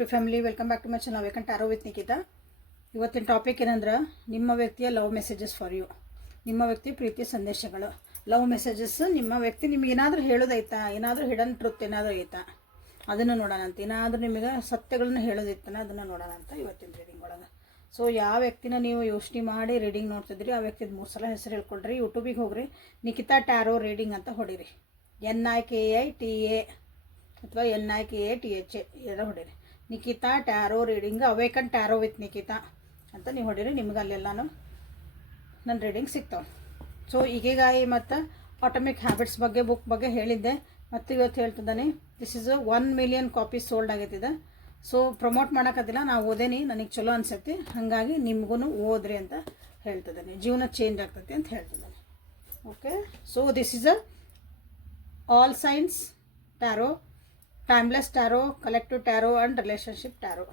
YouTube family, welcome back to my channel awaken tarot with Nikita. ಇವತ್ತಿನ topic ಏನಂದ್ರೆ ನಿಮ್ಮ ವ್ಯಕ್ತಿಯ ಲವ್ ಮೆಸೇಜಸ್ ಫಾರ್ ಯು. ನಿಮ್ಮ ವ್ಯಕ್ತಿ ಪ್ರೀತಿ ಸಂದೇಶಗಳು, ಲವ್ ಮೆಸೇಜಸ್. ನಿಮ್ಮ ವ್ಯಕ್ತಿ ನಿಮ್ಗೆ ಏನಾದರೂ ಹೇಳೋದೈತಾ, ಏನಾದರೂ ಹಿಡನ್ ಟ್ರುತ್ ಏನಾದರೂ ಐತಾ ಅದನ್ನು ನೋಡೋಣ ಅಂತ. ಏನಾದರೂ ನಿಮಗೆ ಸತ್ಯಗಳನ್ನ ಹೇಳೋದೈತಾನ ಅದನ್ನು ನೋಡೋಣ ಅಂತ ಇವತ್ತಿನ ರೀಡಿಂಗ್ ಒಳಗೆ. ಸೊ ಯಾವ ವ್ಯಕ್ತಿನ ನೀವು ಯೋಚನೆ ಮಾಡಿ ರೀಡಿಂಗ್ ನೋಡ್ತಿದ್ರಿ ಆ ವ್ಯಕ್ತಿದ 3 ಸಲ ಹೆಸರು ಹೇಳ್ಕೊಡ್ರಿ. ಯೂಟ್ಯೂಬಿಗೆ ಹೋಗ್ರಿ, ನಿಕಿತಾ ಟ್ಯಾರೋ ರೀಡಿಂಗ್ ಅಂತ ಹೊಡೀರಿ. NIKITA ಅಥವಾ NIKATH ಎಲ್ಲ ಹೊಡೀರಿ. Nikita tarot reading, awaken tarot with Nikita ಅಂತ ನೀವು ಹೊಡೀರಿ. ನಿಮ್ಗೆ ಅಲ್ಲೆಲ್ಲನೂ ನನ್ನ ರೀಡಿಂಗ್ ಸಿಗ್ತಾವೆ. ಸೊ ಈಗೀಗಾಯಿ ಮತ್ತು ಆಟೋಮಿಕ್ ಹ್ಯಾಬಿಟ್ಸ್ ಬುಕ್ ಬಗ್ಗೆ ಹೇಳಿದ್ದೆ, ಮತ್ತು ಇವತ್ತು ಹೇಳ್ತಿದ್ದಾನೆ. This is 1 million copies sold ಆಗೈತಿದೆ. ಸೊ ಪ್ರಮೋಟ್ ಮಾಡೋಕ್ಕತ್ತಿಲ್ಲ, ನಾವು ಓದೇನಿ, ನನಗೆ ಚಲೋ ಅನಿಸೈತಿ, ಹಾಗಾಗಿ ನಿಮ್ಗೂ ಓದ್ರಿ ಅಂತ ಹೇಳ್ತಿದ್ದಾನೆ. ಜೀವನ ಚೇಂಜ್ ಆಗ್ತೈತಿ ಅಂತ ಹೇಳ್ತಿದ್ದಾನೆ. Okay, so this is all signs tarot, timeless tarot, collective tarot and relationship tarot.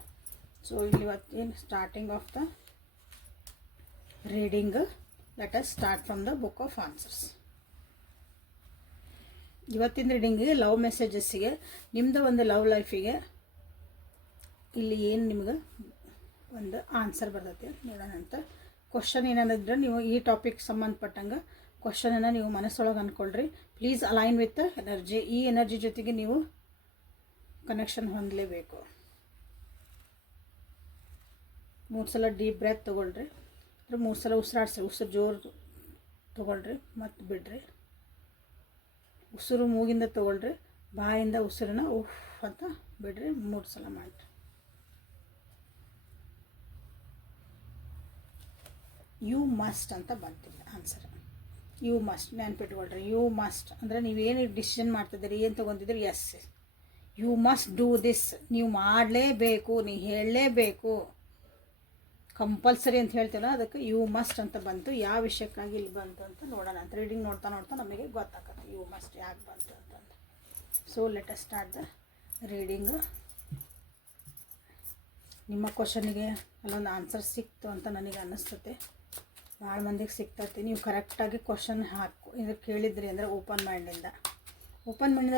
So ಇಲ್ಲಿ ಇವತ್ತಿನ starting of the reading, let us start from the book of answers. ಇವತ್ತಿನ ರೀಡಿಂಗಿಗೆ ಲವ್ ಮೆಸೇಜಸ್ಸಿಗೆ, ನಿಮ್ಮದು ಒಂದು ಲವ್ ಲೈಫಿಗೆ ಇಲ್ಲಿ ಏನು ನಿಮ್ಗೆ ಒಂದು ಆನ್ಸರ್ ಬರ್ತೈತಿ ನೋಡೋಣ ಅಂತ. ಕ್ವಶನ್ ಏನಾದಿದ್ರೆ ನೀವು ಈ ಟಾಪಿಕ್ ಸಂಬಂಧಪಟ್ಟಂಗೆ ಕ್ವಶನನ್ನು ನೀವು ಮನಸ್ಸೊಳಗೆ ಅಂದ್ಕೊಳ್ರಿ. Please align with energy. ಈ ಎನರ್ಜಿ ಜೊತೆಗೆ ನೀವು ಕನೆಕ್ಷನ್ ಹೊಂದಲೇಬೇಕು. 3 ಸಲ ಡೀಪ್ ಬ್ರೆತ್ ತೊಗೊಳ್ರಿ, 3 ಸಲ ಉಸಿರಾಡ್ಸಿ. ಉಸಿರು ಜೋರು ತೊಗೊಳ್ರಿ ಮತ್ತು ಬಿಡ್ರಿ. ಉಸಿರು ಮೂಗಿಂದ ತೊಗೊಳ್ರಿ, ಬಾಯಿಂದ ಉಸಿರನ್ನ ಉಫ್ ಅಂತ ಬಿಡ್ರಿ. 3 ಸಲ ಮಾಡಿರಿ. ಯು ಮಸ್ಟ್ ಅಂತ ಬಂತಿಲ್ಲ ಆನ್ಸರ್. ಯು ಮಸ್ಟ್ ನೆನ್ಪಿಟ್ಕೊಳ್ರಿ. ಯು ಮಸ್ಟ್ ಅಂದರೆ ನೀವೇನು ಡಿಸಿಷನ್ ಮಾಡ್ತಿದ್ದೀರಿ, ಏನು ತೊಗೊತಿದ್ದೀರಿ, yes you must do this. ನೀವು ಮಾಡಲೇಬೇಕು, ನೀವು ಹೇಳಲೇಬೇಕು, ಕಂಪಲ್ಸರಿ ಅಂತ ಹೇಳ್ತೀರ, ಅದಕ್ಕೆ ಯು ಮಸ್ಟ್ ಅಂತ ಬಂತು. ಯಾವ ವಿಷಯಕ್ಕಾಗಿ ಇಲ್ಲಿ ಬಂತು ಅಂತ ನೋಡೋಣ ಅಂತ. ರೀಡಿಂಗ್ ನೋಡ್ತಾ ನೋಡ್ತಾ ನಮಗೆ ಗೊತ್ತಾಗತ್ತೆ ಯು ಮಸ್ಟ್ ಯಾಕೆ ಬಂತು ಅಂತಂದು. So let us start the reading. ನಿಮ್ಮ ಕ್ವಶನಿಗೆ ಅಲ್ಲೊಂದು ಆನ್ಸರ್ ಸಿಕ್ತು ಅಂತ ನನಗೆ ಅನ್ನಿಸ್ತತೆ. ಭಾಳ ಮಂದಿಗೆ ಸಿಗ್ತೈತಿ. ನೀವು ಕರೆಕ್ಟಾಗಿ ಕ್ವಶನ್ ಇದಕ್ಕೆ ಕೇಳಿದ್ರಿ ಅಂದರೆ ಓಪನ್ ಮೈಂಡಿಂದ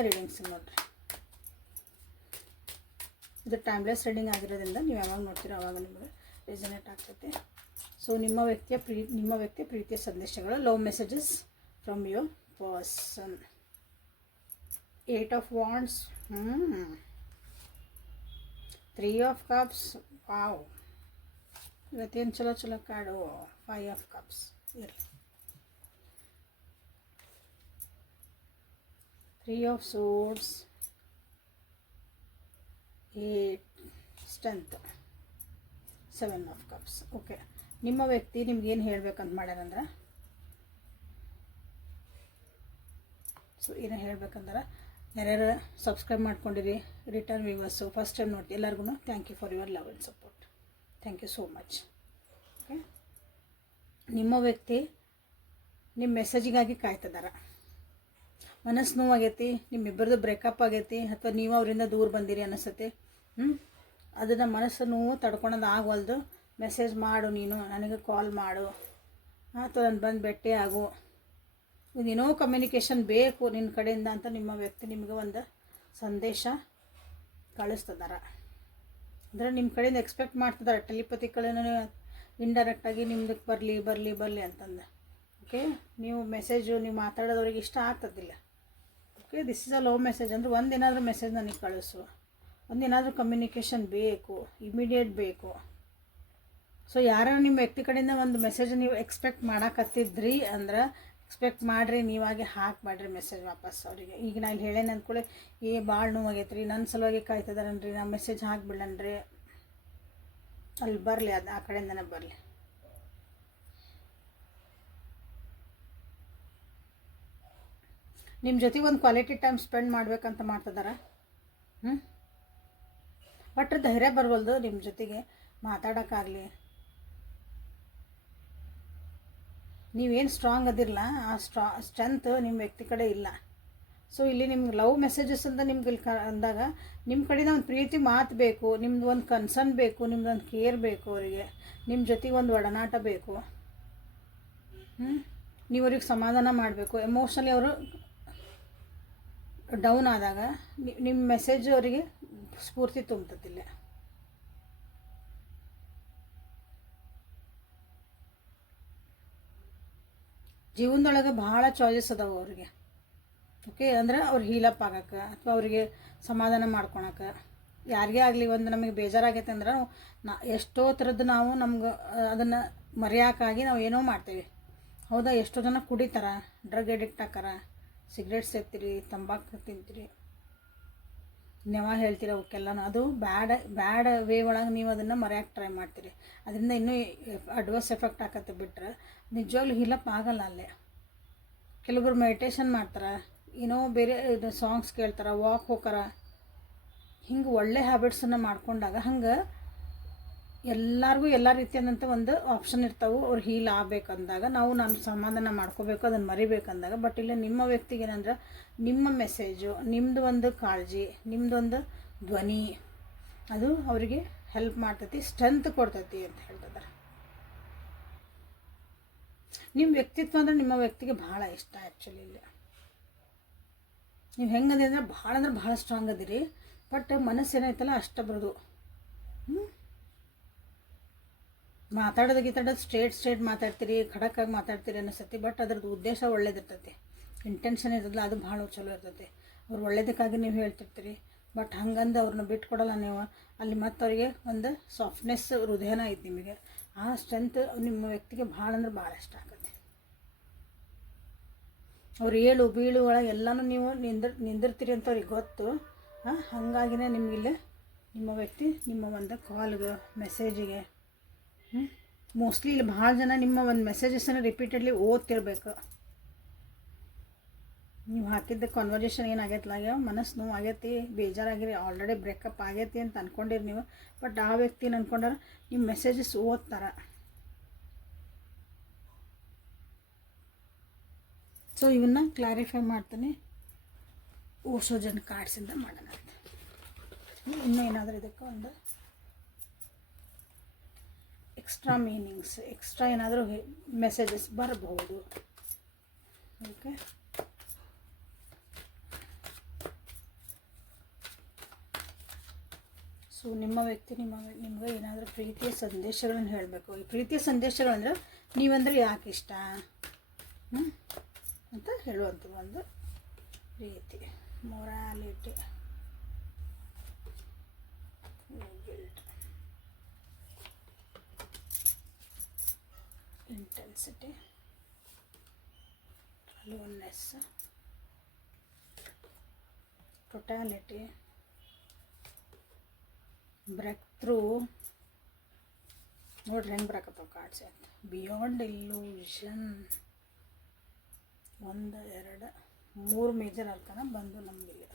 ರೀಡಿಂಗ್ಸ್ ನೋಡಿರಿ. ಇದು ಟೈಮ್ಲೆಸ್ ರೀಡಿಂಗ್ ಆಗಿರೋದ್ರಿಂದ ನೀವು ಯಾವಾಗ ನೋಡ್ತೀರೋ ಆವಾಗ ನಿಮಗೆ ರೆಸನೇಟ್ ಆಗ್ತೈತೆ. ಸೊ ನಿಮ್ಮ ವ್ಯಕ್ತಿ ಪ್ರೀತಿಯ ಸಂದೇಶಗಳು, love messages from your person. 8 of wands, 3 of cups. Wow, ಇವತ್ತೇನು ಚಲೋ ಕಾರ್ಡು. 5 ಆಫ್ ಕಪ್ಸ್ ಇರಲಿ. 3 of swords, 8 strength, 7 of cups. Okay, ನಿಮ್ಮ ವ್ಯಕ್ತಿ ನಿಮ್ಗೇನು ಹೇಳ್ಬೇಕಂತ ಮಾಡ್ಯಾರಂದ್ರೆ, ಸೊ ಏನು ಹೇಳ್ಬೇಕಂದ್ರೆ, ಯಾರ್ಯಾರು ಸಬ್ಸ್ಕ್ರೈಬ್ ಮಾಡ್ಕೊಂಡಿರಿ, ರಿಟರ್ನ್ ವ್ಯೂವರ್ಸು, ಫಸ್ಟ್ ಟೈಮ್ ನೋಡಿ ಎಲ್ಲರಿಗೂ thank you for your love and support. Thank you so much. Okay, ನಿಮ್ಮ ವ್ಯಕ್ತಿ ನಿಮ್ಮ ಮೆಸೇಜಿಗಾಗಿ ಕಾಯ್ತಿದ್ದಾರೆ. ಮನಸ್ಸು ನೋವಾಗೈತಿ, ನಿಮ್ಮಿಬ್ಬರದು ಬ್ರೇಕಪ್ ಆಗೈತಿ, ಅಥವಾ ನೀವು ಅವರಿಂದ ದೂರ ಬಂದಿರಿ ಅನಿಸುತ್ತೆ. ಅದನ್ನು ಮನಸ್ಸು ನೋವು ತಡ್ಕೊಳೋದು ಆಗವಲ್ದು. ಮೆಸೇಜ್ ಮಾಡು, ನೀನು ನನಗೆ ಕಾಲ್ ಮಾಡು, ಅಥವಾ ನಾನು ಬಂದು ಭೇಟಿ ಆಗು, ಇದೇನೋ ಕಮ್ಯುನಿಕೇಷನ್ ಬೇಕು ನಿನ್ನ ಕಡೆಯಿಂದ ಅಂತ ನಿಮ್ಮ ವ್ಯಕ್ತಿ ನಿಮಗೆ ಒಂದು ಸಂದೇಶ ಕಳಿಸ್ತಿದ್ದಾರೆ. ಅಂದರೆ ನಿಮ್ಮ ಕಡೆಯಿಂದ ಎಕ್ಸ್ಪೆಕ್ಟ್ ಮಾಡ್ತಿದ್ದಾರೆ. ಟೆಲಿಪತಿಗಳನ್ನು ಇಂಡೈರೆಕ್ಟಾಗಿ ನಿಮ್ದಕ್ಕೆ ಬರಲಿ ಅಂತಂದು. ಓಕೆ, ನೀವು ಮೆಸೇಜು ನೀವು ಮಾತಾಡೋದವ್ರಿಗೆ ಇಷ್ಟ ಆಗ್ತದಿಲ್ಲ. Okay, this is a love message ಅಂದರೆ ಒಂದೇನಾದರೂ ಮೆಸೇಜ್ ನನಗೆ ಕಳಿಸು, ಒಂದೇನಾದರೂ ಕಮ್ಯುನಿಕೇಷನ್ ಬೇಕು, ಇಮಿಡಿಯೇಟ್ ಬೇಕು. ಸೊ ಯಾರು ನಿಮ್ಮ ವ್ಯಕ್ತಿ ಕಡೆಯಿಂದ ಒಂದು ಮೆಸೇಜ್ ನೀವು ಎಕ್ಸ್ಪೆಕ್ಟ್ ಮಾಡೋಕತ್ತಿದ್ರಿ ಅಂದ್ರೆ ಎಕ್ಸ್ಪೆಕ್ಟ್ ಮಾಡಿರಿ, ನೀವಾಗೆ ಹಾಕಬೇಡ್ರಿ ಮೆಸೇಜ್ ವಾಪಸ್ ಅವರಿಗೆ. ಈಗ ನಾನು ಇಲ್ಲಿ ಹೇಳೇನೆ ಅಂದ್ಕೊಳ್ಳಿ, ಭಾಳ ನೋವಾಗೈತ್ರಿ, ನನ್ನ ಸಲುವಾಗಿ ಕಾಯ್ತಿದಾರನ್ರಿ, ನಾನು ಮೆಸೇಜ್ ಹಾಕಿಬಿಡನ್ರಿ, ಅಲ್ಲಿ ಬರಲಿ, ಅದು ಆ ಕಡೆಯಿಂದನೇ ಬರಲಿ. ನಿಮ್ಮ ಜೊತೆಗೆ ಒಂದು ಕ್ವಾಲಿಟಿ ಟೈಮ್ ಸ್ಪೆಂಡ್ ಮಾಡ್ಬೇಕಂತ ಮಾಡ್ತಿದ್ದಾರೆ. ಒಟ್ಟು ಧೈರ್ಯ ಬರವಲ್ದು ನಿಮ್ಮ ಜೊತೆಗೆ ಮಾತಾಡೋಕ್ಕಾಗಲಿ. ನೀವೇನು ಸ್ಟ್ರಾಂಗ್ ಅದಿರಲ್ಲ, ಆ ಸ್ಟ್ರೆಂತ್ ನಿಮ್ಮ ವ್ಯಕ್ತಿ ಕಡೆ ಇಲ್ಲ. ಸೊ ಇಲ್ಲಿ ನಿಮ್ಗೆ ಲವ್ ಮೆಸೇಜಸ್ ಅಂತ ನಿಮ್ಗೆ ಇಲ್ಲಿ ಅಂದಾಗ ನಿಮ್ಮ ಕಡೆಯಿಂದ ಒಂದು ಪ್ರೀತಿ ಮಾತು ಬೇಕು, ನಿಮ್ದು ಒಂದು ಕನ್ಸರ್ನ್ ಬೇಕು, ನಿಮ್ದು ಒಂದು ಕೇರ್ ಬೇಕು ಅವರಿಗೆ, ನಿಮ್ಮ ಜೊತೆಗೆ ಒಂದು ಒಡನಾಟ ಬೇಕು. ನೀವು ಅವ್ರಿಗೆ ಸಮಾಧಾನ ಮಾಡಬೇಕು. ಎಮೋಷ್ನಲಿ ಅವರು ಡೌನ್ ಆದಾಗ ನಿಮ್ಮ ಮೆಸೇಜ್ ಅವರಿಗೆ ಸ್ಫೂರ್ತಿ ತುಂಬುತ್ತಿಲ್ಲ. ಜೀವನದೊಳಗೆ ಭಾಳ ಚಾಯ್ಸಸ್ ಅದಾವೆ ಅವ್ರಿಗೆ. ಓಕೆ, ಅಂದ್ರೆ ಅವ್ರು ಹೀಲಪ್ ಆಗಕ್ಕೆ ಅಥವಾ ಅವರಿಗೆ ಸಮಾಧಾನ ಮಾಡ್ಕೊಳಕ್ಕೆ, ಯಾರಿಗೇ ಆಗಲಿ ಒಂದು ನಮಗೆ ಬೇಜಾರಾಗೈತೆ ಅಂದ್ರೆ ಎಷ್ಟೋ ಥರದ್ದು ನಾವು ನಮ್ಗೆ ಅದನ್ನು ಮರೆಯೋಕ್ಕಾಗಿ ನಾವು ಏನೋ ಮಾಡ್ತೀವಿ. ಹೌದಾ, ಎಷ್ಟೋ ಜನ ಕುಡಿತಾರೆ, ಡ್ರಗ್ ಅಡಿಕ್ಟ್ ಆಕಾರ, ಸಿಗರೇಟ್ ಸೇರ್ತೀರಿ, ತಂಬಾಕು ತಿಂತೀರಿ, ನೆವ ಹೇಳ್ತೀರಿ, ಅವಕ್ಕೆಲ್ಲನೂ ಅದು ಬ್ಯಾಡ್ ವೇ ಒಳಗೆ ನೀವು ಅದನ್ನು ಮರೆಯೋಕ್ಕೆ ಟ್ರೈ ಮಾಡ್ತೀರಿ. ಅದರಿಂದ ಇನ್ನೂ ಅಡ್ವರ್ಸ್ ಎಫೆಕ್ಟ್ ಆಕತ್ತೆ ಬಿಟ್ಟರೆ ನಿಜವಾಗ್ಲೂ ಹೀಲಪ್ ಆಗಲ್ಲ ಅಲ್ಲೇ. ಕೆಲವೊಬ್ರು ಮೆಡಿಟೇಷನ್ ಮಾಡ್ತಾರೆ, ಏನೋ ಬೇರೆ ಇದು ಸಾಂಗ್ಸ್ ಕೇಳ್ತಾರೆ, ವಾಕ್ ಹೋಗಾರ, ಹಿಂಗೆ ಒಳ್ಳೆ ಹ್ಯಾಬಿಟ್ಸನ್ನು ಮಾಡ್ಕೊಂಡಾಗ ಹಂಗೆ ಎಲ್ಲರಿಗೂ ಎಲ್ಲ ರೀತಿಯಾದಂಥ ಒಂದು ಆಪ್ಷನ್ ಇರ್ತಾವೆ. ಅವ್ರು ಹೀಲ್ ಆಗಬೇಕಂದಾಗ ನಾನು ಸಮಾಧಾನ ಮಾಡ್ಕೋಬೇಕು, ಅದನ್ನು ಮರಿಬೇಕಂದಾಗ. ಬಟ್ ಇಲ್ಲ ನಿಮ್ಮ ವ್ಯಕ್ತಿಗೆ ಏನಂದ್ರೆ ನಿಮ್ಮ ಮೆಸೇಜು, ನಿಮ್ಮದು ಒಂದು ಕಾಳಜಿ, ನಿಮ್ಮದೊಂದು ಧ್ವನಿ ಅದು ಅವರಿಗೆ ಹೆಲ್ಪ್ ಮಾಡ್ತೈತಿ, ಸ್ಟ್ರೆಂತ್ ಕೊಡ್ತೈತಿ ಅಂತ ಹೇಳ್ತಿದ್ದಾರೆ. ನಿಮ್ಮ ವ್ಯಕ್ತಿತ್ವ ಅಂದರೆ ನಿಮ್ಮ ವ್ಯಕ್ತಿಗೆ ಭಾಳ ಇಷ್ಟ. ಆ್ಯಕ್ಚುಲಿ ಇಲ್ಲಿ ನೀವು ಹೆಂಗದೆ ಅಂದರೆ ಭಾಳ ಸ್ಟ್ರಾಂಗ್ ಅದಿರಿ. ಬಟ್ ಮನಸ್ಸು ಏನೈತಲ್ಲ ಅಷ್ಟ ಬರೋದು. ಮಾತಾಡೋದು ಸ್ಟ್ರೇಟ್ ಮಾತಾಡ್ತೀರಿ, ಖಡಕ್ಕಾಗಿ ಮಾತಾಡ್ತೀರಿ ಅನಿಸ್ತೈತಿ. ಬಟ್ ಅದ್ರದ್ದು ಉದ್ದೇಶ ಒಳ್ಳೇದಿರ್ತೈತಿ, ಇಂಟೆನ್ಷನ್ ಇರೋದಿಲ್ಲ, ಅದು ಭಾಳ ಚಲೋ ಇರ್ತೈತಿ. ಅವ್ರು ಒಳ್ಳೇದಕ್ಕಾಗಿ ನೀವು ಹೇಳ್ತಿರ್ತೀರಿ. ಬಟ್ ಹಂಗಂದು ಅವ್ರನ್ನ ಬಿಟ್ಕೊಡಲ್ಲ ನೀವು. ಅಲ್ಲಿ ಮತ್ತು ಅವರಿಗೆ ಒಂದು ಸಾಫ್ಟ್ನೆಸ್ ಹೃದಯನ ಐತಿ ನಿಮಗೆ. ಆ ಸ್ಟ್ರೆಂತ್ ನಿಮ್ಮ ವ್ಯಕ್ತಿಗೆ ಭಾಳ ಅಂದ್ರೆ ಭಾಳ ಇಷ್ಟ ಆಗುತ್ತೆ. ಅವ್ರು ಏಳು ಬೀಳು ಒಳಗೆ ಎಲ್ಲನೂ ನೀವು ನಿಂದಿರ್ತೀರಿ ಅಂತ ಅವ್ರಿಗೆ ಗೊತ್ತು. ಹಾಗಾಗಿನೇ ನಿಮಗಿಲ್ಲೇ ನಿಮ್ಮ ವ್ಯಕ್ತಿ ನಿಮ್ಮ ಒಂದು ಕಾಲ್ಗೆ, ಮೆಸೇಜಿಗೆ ಮೋಸ್ಟ್ಲಿ ಇಲ್ಲಿ ಭಾಳ ಜನ ನಿಮ್ಮ ಒಂದು ಮೆಸೇಜಸನ್ನು ರಿಪೀಟೆಡ್ಲಿ ಓದ್ತಿರ್ಬೇಕು. ನೀವು ಹಾಕಿದ್ದ ಕಾನ್ವರ್ಜೇಷನ್ ಏನಾಗೈತಲ್ಲ, ಮನಸ್ಸು ನೋವು ಆಗೈತಿ, ಬೇಜಾರಾಗಿರಿ, ಆಲ್ರೆಡಿ ಬ್ರೇಕಪ್ ಆಗೈತಿ ಅಂತ ಅಂದ್ಕೊಂಡಿರಿ ನೀವು. ಬಟ್ ಆ ವ್ಯಕ್ತಿನ ಅಂದ್ಕೊಂಡ್ರೆ ನಿಮ್ಮ ಮೆಸೇಜಸ್ ಓದ್ತಾರೆ. ಸೊ ಇವನ್ನ ಕ್ಲಾರಿಫೈ ಮಾಡ್ತೀನಿ. ಓಶೋ ಜನ ಕಾರ್ಡ್ಸಿಂದ ಮಾಡೋಣ ಅಂತ. ಇನ್ನೂ ಏನಾದರೂ ಇದಕ್ಕೆ ಒಂದು ಎಕ್ಸ್ಟ್ರಾ ಮೀನಿಂಗ್ಸ್, ಎಕ್ಸ್ಟ್ರಾ ಏನಾದರೂ ಮೆಸೇಜಸ್ ಬರಬಹುದು. ಓಕೆ, ಸೊ ನಿಮ್ಮ ವ್ಯಕ್ತಿ ನಿಮ್ಗೆ ಏನಾದರೂ ಪ್ರೀತಿಯ ಸಂದೇಶಗಳನ್ನು ಹೇಳಬೇಕು. ಈ ಪ್ರೀತಿಯ ಸಂದೇಶಗಳಂದ್ರೆ ನೀವಂದ್ರೆ ಯಾಕೆ ಇಷ್ಟ ಅಂತ ಹೇಳುವಂಥದ್ದು ಒಂದು ರೀತಿ. Morality, intensity, loneliness, totality, break through. ನೋಡ್ರಿ ಹೆಂಗೆ ಬರಕತ್ತವ ಕಾರ್ಡ್ಸ್ ಅಂತ. ಬಿಯಾಂಡ್ ಇಲ್ಯೂಷನ್, 1 2 3 ಮೇಜರ್ ಅರ್ಕನ ಬಂದು ನಮಗಿಲ್ಲಿ.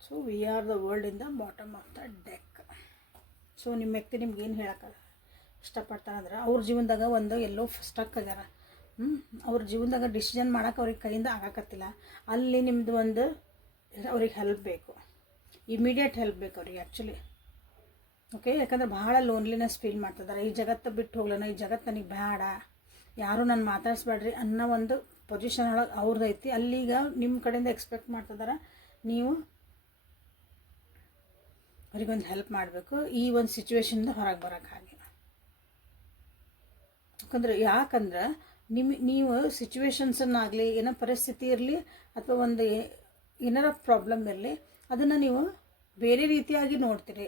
So we are the world in the bottom of the deck. So ನಿಮ್ಮ ವ್ಯಕ್ತಿ ನಿಮ್ಗೆ ಏನು ಹೇಳೋಕ್ಕಲ್ಲ ಇಷ್ಟಪಡ್ತಾರೆ ಅಂದ್ರೆ ಅವ್ರ ಜೀವನದಾಗ ಒಂದು ಎಲ್ಲೋ ಸ್ಟಕ್ ಆಗ್ಯಾರ. ಅವ್ರ ಜೀವನದಾಗ ಡಿಸಿಷನ್ ಮಾಡೋಕೆ ಅವ್ರಿಗೆ ಕೈಯಿಂದ ಆಗಾಕತ್ತಿಲ್ಲ. ಅಲ್ಲಿ ನಿಮ್ಮದು ಒಂದು ಅವ್ರಿಗೆ ಹೆಲ್ಪ್ ಬೇಕು, ಇಮಿಡಿಯೇಟ್ ಹೆಲ್ಪ್ ಬೇಕು ಅವ್ರಿಗೆ ಆ್ಯಕ್ಚುಲಿ. ಓಕೆ, ಯಾಕಂದ್ರೆ ಭಾಳ ಲೋನ್ಲಿನೆಸ್ ಫೀಲ್ ಮಾಡ್ತಿದ್ದಾರೆ. ಈ ಜಗತ್ತು ಬಿಟ್ಟು ಹೋಗ್ಲನ, ಈ ಜಗತ್ತು ನನಗೆ ಬೇಡ, ಯಾರೂ ನಾನು ಮಾತಾಡಿಸ್ಬೇಡ್ರಿ ಅನ್ನೋ ಒಂದು ಪೊಸಿಷನ್ ಒಳಗೆ ಅವ್ರದ್ದೈತಿ. ಅಲ್ಲಿಗ ನಿಮ್ಮ ಕಡೆಯಿಂದ ಎಕ್ಸ್ಪೆಕ್ಟ್ ಮಾಡ್ತಿದ್ದಾರೆ ನೀವು ಅವ್ರಿಗೊಂದು ಹೆಲ್ಪ್ ಮಾಡಬೇಕು ಈ ಒಂದು ಸಿಚುವೇಶನ್ದ ಹೊರಗೆ ಬರೋಕ್ಕೆ. ಹಾಗೆ ಯಾಕಂದ್ರೆ ನೀವು ಸಿಚುವೇಶನ್ಸನ್ನಾಗಲಿ, ಏನೋ ಪರಿಸ್ಥಿತಿ ಇರಲಿ ಅಥವಾ ಒಂದು ಏನಾರ ಪ್ರಾಬ್ಲಮ್ ಇರಲಿ, ಅದನ್ನು ನೀವು ಬೇರೆ ರೀತಿಯಾಗಿ ನೋಡ್ತೀರಿ.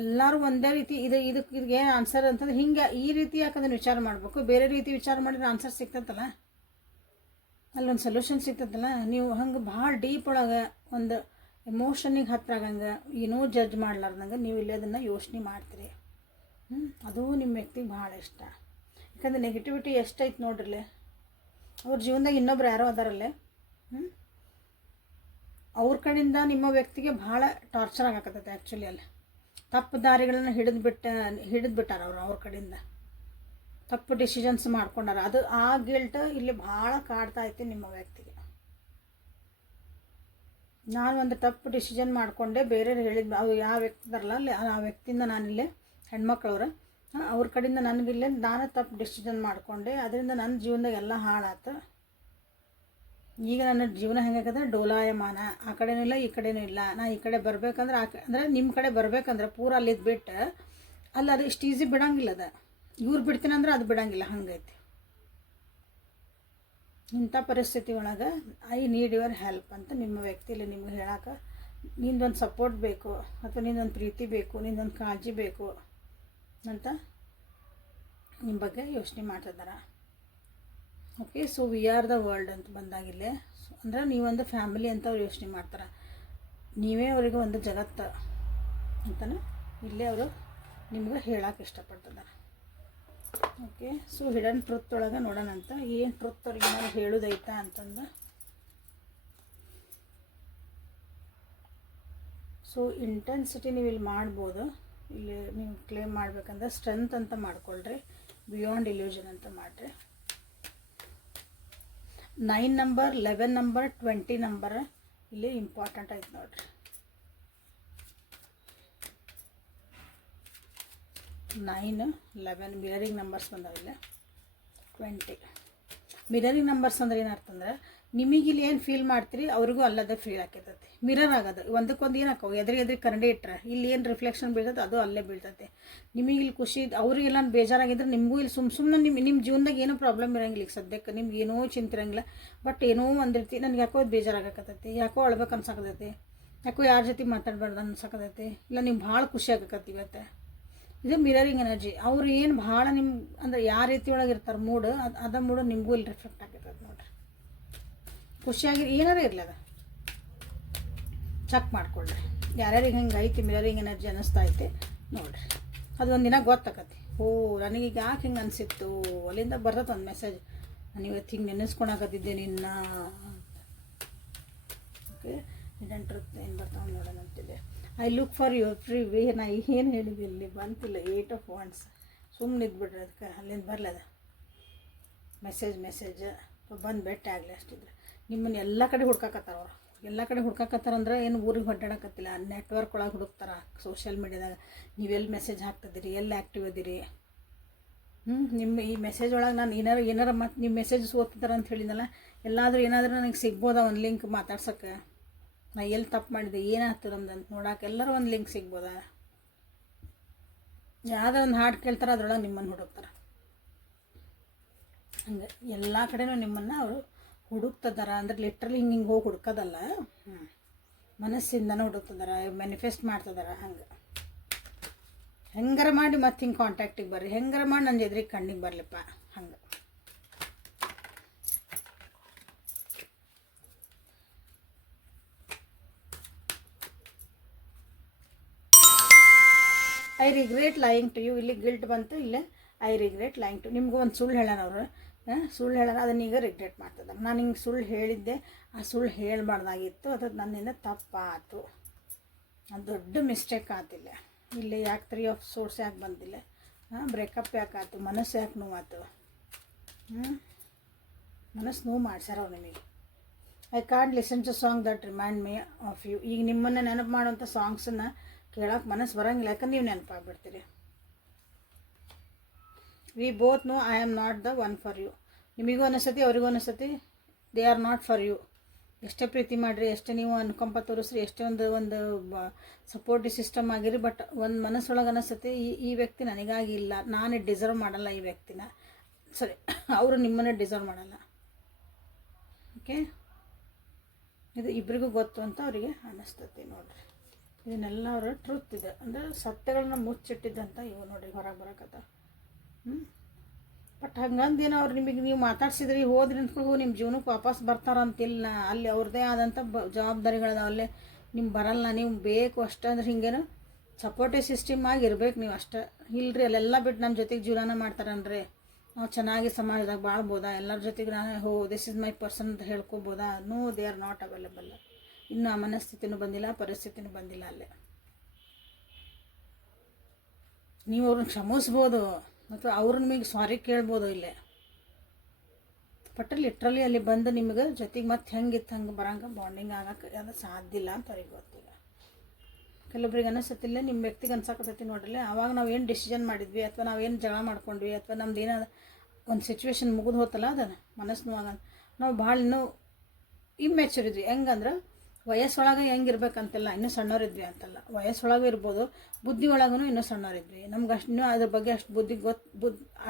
ಎಲ್ಲರೂ ಒಂದೇ ರೀತಿ ಇದಕ್ಕೆ ಏನು ಆನ್ಸರ್ ಅಂತಂದ್ರೆ ಹಿಂಗೆ ಈ ರೀತಿ ಯಾಕಂದ್ರೆ ವಿಚಾರ ಮಾಡಬೇಕು. ಬೇರೆ ರೀತಿ ವಿಚಾರ ಮಾಡಿದ್ರೆ ಆನ್ಸರ್ ಸಿಗ್ತೈತಲ್ಲ, ಅಲ್ಲೊಂದು ಸೊಲ್ಯೂಷನ್ ಸಿಗ್ತೈತಲ್ಲ. ನೀವು ಹಂಗೆ ಭಾಳ ಡೀಪ್ ಒಳಗೆ ಒಂದು ಎಮೋಷನಿಗೆ ಹತ್ರ ಆಗಂಗೆ, ಏನೋ ಜಡ್ಜ್ ಮಾಡ್ಲಾರ್ದಂಗೆ ನೀವು ಇಲ್ಲಿ ಅದನ್ನು ಯೋಚನೆ ಮಾಡ್ತೀರಿ. ಅದು ನಿಮ್ಮ ವ್ಯಕ್ತಿಗೆ ಭಾಳ ಇಷ್ಟ. ಯಾಕಂದ್ರೆ ನೆಗೆಟಿವಿಟಿ ಎಷ್ಟೈತೆ ನೋಡ್ರಲ್ಲೇ, ಅವ್ರ ಜೀವನದಾಗ ಇನ್ನೊಬ್ರು ಯಾರೋ ಅದಾರಲ್ಲೇ, ಅವ್ರ ಕಡೆಯಿಂದ ನಿಮ್ಮ ವ್ಯಕ್ತಿಗೆ ಭಾಳ ಟಾರ್ಚರ್ ಆಗಾಕತ್ತೈತೆ ಆ್ಯಕ್ಚುಲಿ. ಅಲ್ಲಿ ತಪ್ಪು ದಾರಿಗಳನ್ನು ಹಿಡಿದ್ಬಿಟ್ಟಾರ ಅವ್ರ ಕಡೆಯಿಂದ, ತಪ್ಪು ಡಿಸಿಷನ್ಸ್ ಮಾಡ್ಕೊಂಡಾರ. ಅದು ಆ ಗಿಲ್ಟ್ ಇಲ್ಲಿ ಭಾಳ ಕಾಡ್ತಾ ಐತಿ ನಿಮ್ಮ ವ್ಯಕ್ತಿಗೆ. ನಾನು ಒಂದು ತಪ್ಪು ಡಿಸಿಷನ್ ಮಾಡಿಕೊಂಡೆ, ಬೇರೆಯವ್ರು ಹೇಳಿದ್ದು ಅವ್ರು ಯಾವ ವ್ಯಕ್ತಿ ಇದಾರಲ್ಲ ಅಲ್ಲಿ ಆ ವ್ಯಕ್ತಿಯಿಂದ ನಾನಿಲ್ಲೇ ಹೆಣ್ಮಕ್ಳವ್ರು ಅವ್ರ ಕಡೆಯಿಂದ ನನಗಿಲ್ಲೇ ನಾನು ತಪ್ಪು ಡಿಸಿಷನ್ ಮಾಡಿಕೊಂಡೆ, ಅದರಿಂದ ನನ್ನ ಜೀವನದಾಗ ಎಲ್ಲ ಹಾಳಾಯ್ತು. ಈಗ ನನ್ನ ಜೀವನ ಹೆಂಗಾಗಂದ್ರೆ ಡೋಲಾಯಮಾನ, ಆ ಕಡೆನೂ ಇಲ್ಲ ಈ ಕಡೆನೂ ಇಲ್ಲ. ನಾ ಈ ಕಡೆ ಬರ್ಬೇಕಂದ್ರೆ ಅಂದರೆ ನಿಮ್ಮ ಕಡೆ ಬರ್ಬೇಕಂದ್ರೆ ಪೂರ ಅಲ್ಲಿದ್ದು ಬಿಟ್ಟು ಅಲ್ಲಿ ಅದು ಇಷ್ಟು ಈಸಿ ಬಿಡೋಂಗಿಲ್ಲ. ಅದು ಇವ್ರು ಬಿಡ್ತೀನಂದ್ರೆ ಅದು ಬಿಡಂಗಿಲ್ಲ, ಹಂಗೈತಿ. ಇಂಥ ಪರಿಸ್ಥಿತಿ ಒಳಗೆ ಐ ನೀಡ್ ಯುವರ್ ಹೆಲ್ಪ್ ಅಂತ ನಿಮ್ಮ ವ್ಯಕ್ತಿಲಿ ನಿಮ್ಗೆ ಹೇಳಕ್ಕೆ, ನಿಂದೊಂದು ಸಪೋರ್ಟ್ ಬೇಕು ಅಥವಾ ನಿಂದೊಂದು ಪ್ರೀತಿ ಬೇಕು, ನಿಂದೊಂದು ಕಾಳಜಿ ಬೇಕು ಅಂತ ನಿಮ್ಮ ಬಗ್ಗೆ ಯೋಚನೆ ಮಾಡ್ತಿದ್ದಾರೆ. Okay, so we are the world ಅಂತ ಬಂದಾಗಿಲ್ಲೇ ಅಂದರೆ ನೀವೊಂದು ಫ್ಯಾಮಿಲಿ ಅಂತ ಅವ್ರು ಯೋಚನೆ ಮಾಡ್ತಾರೆ. ನೀವೇ ಅವರಿಗೆ ಒಂದು ಜಗತ್ತು ಅಂತಲೇ ಇಲ್ಲೇ ಅವರು ನಿಮ್ಗೆ ಹೇಳಕ್ಕೆ ಇಷ್ಟಪಡ್ತಿದ್ದಾರೆ. ಓಕೆ, ಸೊ ಹಿಡನ್ ಟ್ರುತ್ ಒಳಗೆ ನೋಡೋಣ ಅಂತ, ಏನು ಟ್ರುತ್ ಅವ್ರಿಗೆ ಏನಾದ್ರು ಹೇಳೋದೈತಾ ಅಂತಂದು. ಸೊ ಇಂಟೆನ್ಸಿಟಿ ನೀವು ಇಲ್ಲಿ ಮಾಡ್ಬೋದು. ಇಲ್ಲಿ ನೀವು ಕ್ಲೇಮ್ ಮಾಡ್ಬೇಕಂದ್ರೆ ಸ್ಟ್ರೆಂತ್ ಅಂತ ಮಾಡ್ಕೊಳ್ರಿ, ಬಿಯಾಂಡ್ ಇಲ್ಯೂಷನ್ ಅಂತ ಮಾಡಿರಿ. 9 ನಂಬರ್, 11 ನಂಬರ್, 20 ನಂಬರ್ ಇಲ್ಲಿ ಇಂಪಾರ್ಟೆಂಟ್ ಆಯ್ತು ನೋಡ್ರಿ. 9, 11 ಮಿರರಿಂಗ್ ನಂಬರ್ಸ್ ಬಂದಾವಿಲ್ಲ. 20 ಮಿರರಿಂಗ್ ನಂಬರ್ಸ್ ಅಂದ್ರೆ ಏನರ್ಥಂದ್ರೆ, ನಿಮಗಿಲ್ಲಿ ಏನು ಫೀಲ್ ಮಾಡ್ತೀರಿ ಅವ್ರಿಗೂ ಅಲ್ಲದ ಫೀಲ್ ಆಕೈತೈತಿ. ಮಿರರ್ ಆಗೋದು ಒಂದಕ್ಕೊಂದು ಏನು ಹಾಕವು, ಎದುರಿಗೆ ಕನ್ನಡಿ ಇಟ್ಟರೆ ಇಲ್ಲಿ ಏನು ರಿಫ್ಲೆಕ್ಷನ್ ಬೀಳ್ತದೆ ಅದು ಅಲ್ಲೇ ಬೀಳ್ತೈತೆ. ನಿಮಗಿಲ್ಲಿ ಖುಷಿ, ಅವ್ರಿಗೆಲ್ಲ ಬೇಜಾರಾಗಿದ್ರೆ ನಿಮಗೂ ಇಲ್ಲಿ ಸುಮ್ಮನೆ ನಿಮ್ಮ ಜೀವನದಾಗ ಏನೂ ಪ್ರಾಬ್ಲಮ್ ಇರೋಂಗಿಲ್ಲ. ಈಗ ಸದ್ಯಕ್ಕೆ ನಿಮ್ಗೆ ಏನೋ ಚಿಂತಿರಂಗಿಲ್ಲ, ಬಟ್ ಏನೋ ಒಂದಿರ್ತಿ ನನಗೆ ಯಾಕೋ ಬೇಜಾರಾಗಕತ್ತೈತಿ, ಯಾಕೋ ಅಳ್ಬೇಕು ಅನ್ಸಕತೈತಿ, ಯಾಕೋ ಯಾರ ಜೊತೆ ಮಾತಾಡಬಾರ್ದು ಅನ್ಸಕತೈತಿ, ಇಲ್ಲ ನಿಮ್ಗೆ ಭಾಳ ಖುಷಿ ಆಗಕತ್ತಿ ಇವತ್ತು. ಇದು ಮಿರರಿಂಗ್ ಎನರ್ಜಿ. ಅವ್ರು ಏನು ಭಾಳ ನಿಮ್ಮ ಅಂದ್ರೆ ಯಾವ ರೀತಿ ಒಳಗೆ ಇರ್ತಾರೆ ಮೂಡ್, ಅದ ಮೂಡು ನಿಮಗೂ ಇಲ್ಲಿ ರಿಫ್ಲೆಕ್ಟ್ ಆಗಿರ್ತದೆ ನೋಡ್ರಿ. ಖುಷಿಯಾಗಿ ಏನಾರ ಇರಲಿ ಅದು ಚೆಕ್ ಮಾಡ್ಕೊಳ್ರಿ. ಯಾರ್ಯಾರಿಗೆ ಹೆಂಗೆ ಐತಿ ಮಿರರಿಂಗ್ ಎನರ್ಜಿ ಅನ್ನಿಸ್ತಾ ಐತೆ ನೋಡ್ರಿ. ಅದು ಒಂದಿನ ಗೊತ್ತಾಕತಿ, ಓ ನನಗೀಗ ಯಾಕೆ ಹಿಂಗೆ ಅನಿಸಿತ್ತು, ಅಲ್ಲಿಂದ ಬರ್ತದೆ ಒಂದು ಮೆಸೇಜ್, ನಾನು ಇವತ್ತು ಹಿಂಗೆ ನೆನೆಸ್ಕೊಳಕತ್ತಿದ್ದೆ ನಿನ್ನ. ಓಕೆ, ಹಿಡನ್ ಟ್ರುತ್ ಏನು ಬರ್ತಾವೆ ನೋಡೋಣ ಅಂತಿದೆ. I look for your free way. ನಾ ಏನು ಹೇಳಿದ್ವಿ ಇಲ್ಲಿ ಬಂತಿಲ್ಲ, 8 ಆಫ್ ವಾಂಡ್ಸ್. ಸುಮ್ಮನೆ ಇದ್ಬಿಡ್ರಿ, ಅದಕ್ಕೆ ಅಲ್ಲಿಂದ ಬರಲದ ಮೆಸೇಜ್ ಬಂದು ಭೇಟಿ ಆಗಲಿ ಅಷ್ಟಿದ್ರೆ. ನಿಮ್ಮನ್ನು ಎಲ್ಲ ಕಡೆ ಹುಡ್ಕಾಕತ್ತಾರ ಅವ್ರು, ಎಲ್ಲ ಕಡೆ ಹುಡ್ಕಾಕತ್ತಾರಂದ್ರೆ ಏನು ಊರಿಗೆ ಹೊಡ್ಡಾಡಕತ್ತಿಲ್ಲ, ನೆಟ್ವರ್ಕ್ ಒಳಗೆ ಹುಡುಕ್ತಾರೆ, ಸೋಷಿಯಲ್ ಮೀಡ್ಯಾದಾಗ ನೀವೆಲ್ಲಿ ಮೆಸೇಜ್ ಹಾಕ್ತಿದ್ದೀರಿ, ಎಲ್ಲಿ ಆ್ಯಕ್ಟಿವ್ ಇದ್ದೀರಿ. ನಿಮ್ಮ ಈ ಮೆಸೇಜ್ ಒಳಗೆ ನಾನು ಏನಾರ ಮತ್ತು ನಿಮ್ಮ ಮೆಸೇಜಸ್ ಓದ್ತಿದ್ದಾರೆ ಅಂತ ಹೇಳಿದ್ನಲ್ಲ, ಎಲ್ಲಾದರೂ ಏನಾದರೂ ನನಗೆ ಸಿಗ್ಬೋದಾ ಒಂದು ಲಿಂಕ್ ಮಾತಾಡ್ಸೋಕ್ಕೆ, ನಾ ಎಲ್ಲಿ ತಪ್ಪು ಮಾಡಿದೆ, ಏನಾಯ್ತು ನಮ್ದು ಅಂತ ನೋಡೋಕೆ ಎಲ್ಲರೂ ಒಂದು ಲಿಂಕ್ ಸಿಗ್ಬೋದಾ. ಯಾವುದೋ ಒಂದು ಹಾಡು ಕೇಳ್ತಾರೆ, ಅದ್ರೊಳಗೆ ನಿಮ್ಮನ್ನು ಹುಡುಕ್ತಾರೆ. ಹಂಗೆ ಎಲ್ಲ ಕಡೆನೂ ನಿಮ್ಮನ್ನು ಅವರು ಹುಡುಕ್ತಿದಾರ. ಅಂದ್ರೆ ಲಿಟ್ರಲಿ ಹಿಂಗೆ ಹೋಗಿ ಹುಡ್ಕೋದಲ್ಲ, ಮನಸ್ಸಿಂದನೂ ಹುಡುಕ್ತಿದಾರ, ಮ್ಯಾನಿಫೆಸ್ಟ್ ಮಾಡ್ತಿದಾರ. ಹಂಗೆ ಹೆಂಗಾರ ಮಾಡಿ ಮತ್ತೆ ಹಿಂಗೆ ಕಾಂಟ್ಯಾಕ್ಟಿಗೆ ಬರ್ರಿ, ಹೆಂಗಾರ ಮಾಡಿ ನನ್ನ ಎದುರಿಗೆ ಕಣ್ಣಿಗೆ ಬರಲಿಪ್ಪ. ಹಂಗೆ I regret lying to you. ಇಲ್ಲಿ ಗಿಲ್ಟ್ ಬಂತು, ಇಲ್ಲೇ ಐ ರಿಗ್ರೆಟ್ ಲೈಯಿಂಗ್ ಟು. ನಿಮ್ಗೆ ಒಂದು ಸುಳ್ಳು ಹೇಳೋಣ ಅವರು, ಸುಳ್ಳು ಹೇಳೋಣ, ಅದನ್ನೀಗ ರಿಗ್ರೆಟ್ ಮಾಡ್ತಿದ್ದಾರೆ. ನಾನು ಹಿಂಗೆ ಸುಳ್ಳು ಹೇಳಿದ್ದೆ, ಆ ಸುಳ್ಳು ಹೇಳಬಾರ್ದಾಗಿತ್ತು, ಅದು ನನ್ನಿಂದ ತಪ್ಪಾಯಿತು, ಅದು ದೊಡ್ಡ ಮಿಸ್ಟೇಕ್ ಆತಿಲ್ಲ. ಇಲ್ಲಿ ಯಾಕೆ 3 ಆಫ್ ಸೋರ್ಸ್ ಯಾಕೆ ಬಂದಿಲ್ಲ, ಬ್ರೇಕಪ್ ಯಾಕೆ ಆಯ್ತು, ಮನಸ್ಸು ಯಾಕೆ ನೋವಾಯ್ತು, ಮನಸ್ಸು ನೋವು ಮಾಡ್ಸ್ಯಾರ ಅವ್ರು ನಿಮಗೆ. I can't listen to song that remind me of you. ಈಗ ನಿಮ್ಮನ್ನು ನೆನಪು ಮಾಡೋಂಥ ಸಾಂಗ್ಸನ್ನು ಕೇಳೋಕೆ ಮನಸ್ಸು ಬರೋಂಗಿಲ್ಲ, ಯಾಕಂದ್ರೆ ನೀವು ನೆನಪಾಗ್ಬಿಡ್ತೀರಿ. We both know I am not the one for you. ನಿಮಗೂ ಅನಿಸ್ತತಿ, ಅವ್ರಿಗೂ ಅನಿಸ್ತತಿ, they are not for you. ಎಷ್ಟೇ ಪ್ರೀತಿ ಮಾಡಿರಿ, ಎಷ್ಟೇ ನೀವು ಅನುಕಂಪ ತೋರಿಸ್ರಿ, ಎಷ್ಟೇ ಒಂದು ಸಪೋರ್ಟಿವ್ ಸಿಸ್ಟಮ್ ಆಗಿರಿ, ಬಟ್ ಒಂದು ಮನಸ್ಸೊಳಗೆ ಅನಿಸ್ತತಿ ಈ ವ್ಯಕ್ತಿ ನನಗಾಗಿ ಇಲ್ಲ, ನಾನು ಡಿಸರ್ವ್ ಮಾಡಲ್ಲ ಈ ವ್ಯಕ್ತಿನ. ಸರಿ, ಅವರು ನಿಮ್ಮನ್ನು ಡಿಸರ್ವ್ ಮಾಡಲ್ಲ. ಓಕೆ, ಇದು ಇಬ್ಬರಿಗೂ ಗೊತ್ತು ಅಂತ ಅವರಿಗೆ ಅನ್ನಿಸ್ತತಿ ನೋಡ್ರಿ. ಇದನ್ನೆಲ್ಲ ಅವರ ಟ್ರೂತ್ ಇದೆ, ಅಂದರೆ ಸತ್ಯಗಳನ್ನ ಮುಚ್ಚಿಟ್ಟಿದ್ದಂಥ ಇವು ನೋಡ್ರಿ ಹೊರಗೆ ಬರೋಕತ್ತ. ಬಟ್ ಹಂಗಂದೇನೋ ಅವ್ರು ನಿಮಗೆ ನೀವು ಮಾತಾಡ್ಸಿದ್ರಿ ಹೋದ್ರಿ ಅಂದ್ಕೊಂಡು ನಿಮ್ಮ ಜೀವನಕ್ಕೆ ವಾಪಸ್ ಬರ್ತಾರಂತಿಲ್ಲ. ಅಲ್ಲಿ ಅವ್ರದ್ದೇ ಆದಂಥ ಜವಾಬ್ದಾರಿಗಳದಾವ, ಅಲ್ಲೇ ನಿಮ್ಗೆ ಬರಲ್ಲ, ನೀವು ಬೇಕು ಅಷ್ಟೇ. ಅಂದ್ರೆ ಹಿಂಗೇನು ಸಪೋರ್ಟಿವ್ ಸಿಸ್ಟಮ್ ಆಗಿ ಇರ್ಬೇಕು ನೀವು ಅಷ್ಟೇ. ಇಲ್ಲರಿ ಅಲ್ಲೆಲ್ಲ ಬಿಟ್ಟು ನನ್ನ ಜೊತೆಗೆ ಜೀವನ ಮಾಡ್ತಾರನ್ರಿ, ನಾವು ಚೆನ್ನಾಗಿ ಸಮಾಜದಾಗ ಬಾಳ್ಬೋದಾ, ಎಲ್ಲರ ಜೊತೆಗೆ ನಾನು ದಿಸ್ ಇಸ್ ಮೈ ಪರ್ಸನ್ ಅಂತ ಹೇಳ್ಕೊಬೋದಾ? No, they are not available. ಇನ್ನು ಆ ಮನಸ್ಥಿತಿನೂ ಬಂದಿಲ್ಲ, ಪರಿಸ್ಥಿತಿನೂ ಬಂದಿಲ್ಲ. ಅಲ್ಲೇ ನೀವು ಅವ್ರನ್ನ ಕ್ಷಮಿಸ್ಬೋದು ಅಥವಾ ಅವ್ರು ನಿಮಗೆ ಸಾರಿ ಕೇಳ್ಬೋದು ಇಲ್ಲೇ, ಬಟ್ ಲಿಟ್ರಲಿ ಅಲ್ಲಿ ಬಂದು ನಿಮಗೆ ಜೊತೆಗೆ ಮತ್ತೆ ಹೆಂಗಿತ್ತು ಹಂಗೆ ಬರೋಂಗೆ ಬಾಂಡಿಂಗ್ ಆಗಕ್ಕೆ ಅದು ಸಾಧ್ಯ ಇಲ್ಲ ಅಂತ ಅವ್ರಿಗೆ ಗೊತ್ತಿಲ್ಲ. ಕೆಲವೊಬ್ರಿಗೆ ಅನಿಸುತ್ತಿಲ್ಲ, ನಿಮ್ಮ ವ್ಯಕ್ತಿಗೆ ಅನ್ಸಕತ್ತೈತಿ ನೋಡ್ರಿ, ಆವಾಗ ನಾವು ಏನು ಡಿಸಿಷನ್ ಮಾಡಿದ್ವಿ ಅಥವಾ ನಾವೇನು ಜಗಳ ಮಾಡ್ಕೊಂಡ್ವಿ ಅಥವಾ ನಮ್ದು ಏನೋ ಒಂದು ಸಿಚುವೇಶನ್ ಮುಗಿದು ಹೋತಲ್ಲ, ಅದನ್ನು ಮನಸ್ಸು ನೋವಾಗ ನಾವು ಭಾಳ ಇನ್ನೂ ಇಮ್ಮೆಚೂರ್ ಇದ್ವಿ. ಹೆಂಗಂದ್ರೆ ವಯಸ್ಸೊಳಗೆ ಹೆಂಗಿರ್ಬೇಕಂತಿಲ್ಲ, ಇನ್ನೂ ಸಣ್ಣವರಿದ್ವಿ ಅಂತಲ್ಲ, ವಯಸ್ಸೊಳಗೂ ಇರ್ಬೋದು, ಬುದ್ಧಿ ಒಳಗೂ ಇನ್ನೂ ಸಣ್ಣವರಿದ್ವಿ. ನಮ್ಗೆ ಅಷ್ಟು ಇನ್ನೂ ಅದ್ರ ಬಗ್ಗೆ ಅಷ್ಟು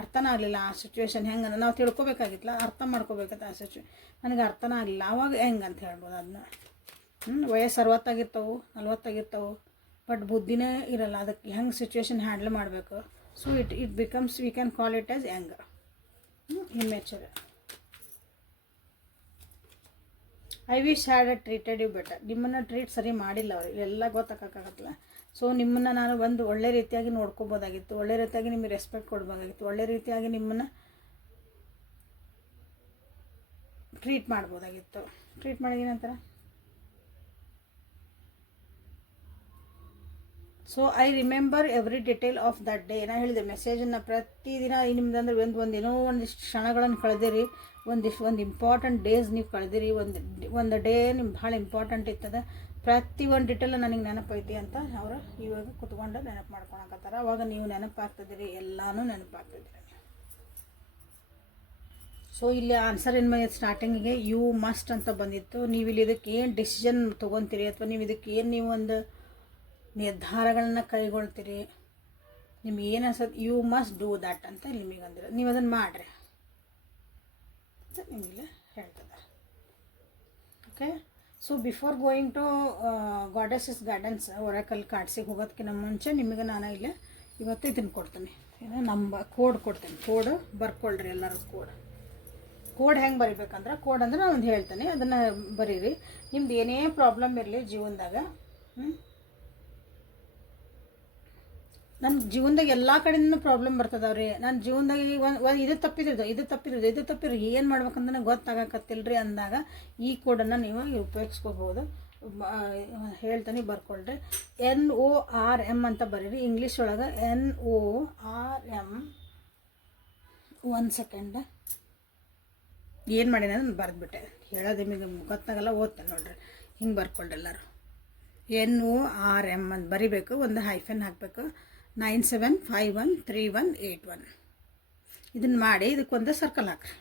ಅರ್ಥನೇ ಆಗಲಿಲ್ಲ. ಆ ಸಿಚುವೇಶನ್ ಹೆಂಗೆ ನಾವು ತಿಳ್ಕೊಬೇಕಾಗಿತ್ತಲ್ಲ, ಅರ್ಥ ಮಾಡ್ಕೋಬೇಕಂತ ಆ ನನಗೆ ಅರ್ಥನೇ ಆಗಲಿಲ್ಲ. ಆವಾಗ ಹೆಂಗೆ ಅಂತ ಹೇಳ್ಬೋದು ಅದನ್ನ. ವಯಸ್ಸು 60 40 ಬಟ್ ಬುದ್ಧಿನೇ ಇರಲ್ಲ. ಅದಕ್ಕೆ ಹೆಂಗೆ ಸಿಚುವೇಶನ್ ಹ್ಯಾಂಡಲ್ ಮಾಡಬೇಕು. So it becomes we can call it as young, immature. I wish had treated you better. ನಿಮ್ಮನ್ನು ಟ್ರೀಟ್ ಸರಿ ಮಾಡಿಲ್ಲ ಅವ್ರಿಗೆ, ಎಲ್ಲ ಗೊತ್ತಾಗಲ್ಲ. ಸೊ ನಿಮ್ಮನ್ನು ನಾನು ಒಂದು ಒಳ್ಳೆ ರೀತಿಯಾಗಿ ನೋಡ್ಕೋಬೋದಾಗಿತ್ತು, ಒಳ್ಳೆ ರೀತಿಯಾಗಿ ನಿಮಗೆ ರೆಸ್ಪೆಕ್ಟ್ ಕೊಡ್ಬೋದಾಗಿತ್ತು, ಒಳ್ಳೆ ರೀತಿಯಾಗಿ ನಿಮ್ಮನ್ನು ಟ್ರೀಟ್ ಮಾಡ್ಬೋದಾಗಿತ್ತು. ಟ್ರೀಟ್ ಮಾಡಿದ ನಂತರ so I remember every detail of that day. ನಾನು ಹೇಳಿದೆ ಮೆಸೇಜನ್ನು ಪ್ರತಿದಿನ ನಿಮ್ದಂದ್ರೆ ಒಂದೇನೋ ಒಂದಿಷ್ಟು ಕ್ಷಣಗಳನ್ನು ಕಳೆದಿರಿ, ಒಂದು ಇಂಪಾರ್ಟೆಂಟ್ ಡೇಸ್ ನೀವು ಕಳೆದಿರಿ. ಒಂದು ಡೇ ನಿಮ್ಗೆ ಭಾಳ ಇಂಪಾರ್ಟೆಂಟ್ ಇರ್ತದೆ. ಪ್ರತಿ ಒಂದು ಡಿಟೇಲ್ ನನಗೆ ನೆನಪೈತಿ ಅಂತ ಅವರು ಇವಾಗ ಕುತ್ಕೊಂಡು ನೆನಪು ಮಾಡ್ಕೊಳಕತ್ತಾರ. ಅವಾಗ ನೀವು ನೆನಪಾಗ್ತಿದ್ದೀರಿ, ಎಲ್ಲನೂ ನೆನಪಾಗ್ತಿದ್ದೀರಿ. ಸೊ ಇಲ್ಲಿ ಆನ್ಸರ್ ಏನು ಬಂದಿತ್ತು ಸ್ಟಾರ್ಟಿಂಗಿಗೆ, ಯು ಮಸ್ಟ್ ಅಂತ ಬಂದಿತ್ತು. ನೀವು ಇಲ್ಲಿ ಇದಕ್ಕೆ ಏನು ಡಿಸಿಷನ್ ತೊಗೊತೀರಿ ಅಥವಾ ನೀವು ಇದಕ್ಕೆ ಏನು ನೀವು ಒಂದು ನಿರ್ಧಾರಗಳನ್ನ ಕೈಗೊಳ್ತೀರಿ, ನಿಮ್ಗೆ ಏನು ಅನ್ಸೋದು, ಯು ಮಸ್ಟ್ ಡೂ ದ್ಯಾಟ್ ಅಂತ ನಿಮಗೆ ಅಂದಿರೋ, ನೀವು ಅದನ್ನು ಮಾಡಿರಿ ಅಂತ ನಿಮಗೆ ಹೇಳ್ತದೆ. Okay. So before going to goddesses gardens oracle ಕಾರ್ಡ್ಸಿಗೆ ಹೋಗೋದಕ್ಕಿಂತ ಮುಂಚೆ ನಿಮಗೆ ನಾನು ಇಲ್ಲಿ ಇವತ್ತು ಇದನ್ನು ಕೊಡ್ತೀನಿ, ಏನು ಕೋಡ್ ಕೊಡ್ತೀನಿ. ಕೋಡ್ ಬರ್ಕೊಳ್ರಿ ಎಲ್ಲರೂ. ಕೋಡ್ ಹೆಂಗೆ ಬರಿಬೇಕಂದ್ರೆ, ಕೋಡ್ ಅಂದ್ರೆ ನಾನು ಒಂದು ಹೇಳ್ತೀನಿ, ಅದನ್ನು ಬರೀರಿ. ನಿಮ್ದು ಏನೇ ಪ್ರಾಬ್ಲಮ್ ಇರಲಿ ಜೀವನದಾಗ, ನನ್ನ ಜೀವನದಾಗ ಎಲ್ಲ ಕಡೆಯಿಂದ ಪ್ರಾಬ್ಲಮ್ ಬರ್ತದವ್ರಿ. ನನ್ನ ಜೀವನದಾಗ ಇದು ತಪ್ಪಿರೋದು ಏನು ಮಾಡ್ಬೇಕಂತ ನನಗೆ ಗೊತ್ತಾಗಕತ್ತಿಲ್ರಿ ಅಂದಾಗ ಈ ಕೋಡನ್ನು ನೀವು ಉಪಯೋಗಿಸ್ಕೋಬೋದು. ಹೇಳ್ತೀನಿ, ಬರ್ಕೊಳ್ರಿ. NORM ಅಂತ ಬರೀರಿ ಇಂಗ್ಲೀಷ್ ಒಳಗೆ. NORM. 1 ಸೆಕೆಂಡ್, ಏನು ಮಾಡಿನ ನಾನು ಬರೆದ್ಬಿಟ್ಟೆ, ಹೇಳೋದು ನಿಮಗೆ ಗೊತ್ತಾಗಲ್ಲ, ಓದ್ತೇನೆ ನೋಡ್ರಿ. ಹಿಂಗೆ ಬರ್ಕೊಳ್ರಿ ಎಲ್ಲರೂ. NORM ಅಂತ ಬರಿಬೇಕು, ಒಂದು ಹೈಫೆನ್ ಹಾಕಬೇಕು. 97513181 ಇದನ್ನು ಮಾಡಿ ಇದಕ್ಕೊಂದು ಸರ್ಕಲ್ ಹಾಕ್ರಿ.